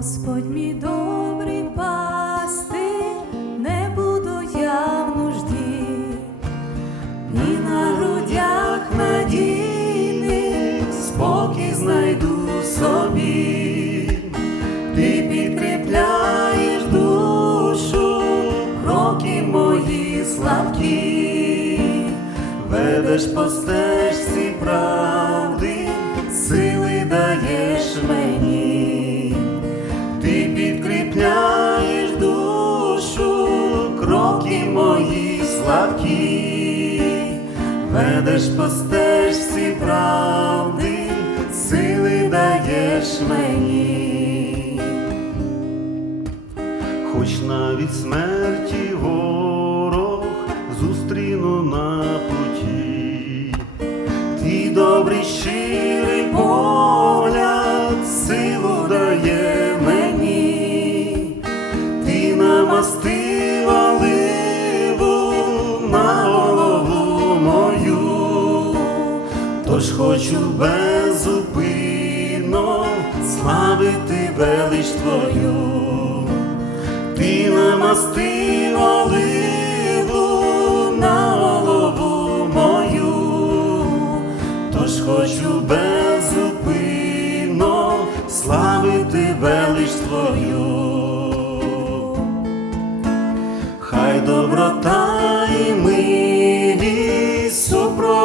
Господь мій добрий пасти, не буду я в нужді, і на грудях надійних спокій знайду собі, ти підкріпляєш душу, кроки мої слабкі, ведеш по стежці правди, сили дає. Слабкі, ведеш по стежці правди, сили даєш мені. Хоч навіть смерті ворог зустріну на путі, ти добрий щирий погляд, силу дає тож хочу безупинно славити велич твою. Ти намасти оливу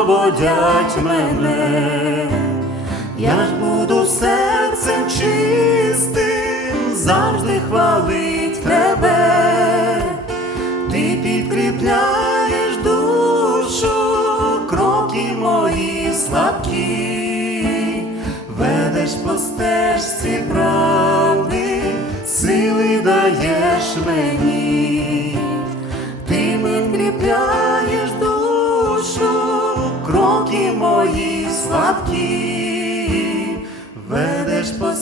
супроводять мене, я ж буду серцем чистим, завжди хвалить тебе, ти підкріпляєш душу, кроки мої слабкі, ведеш по стежці правди, сили даєш мені, кроки мої слабкі, ведеш по стежці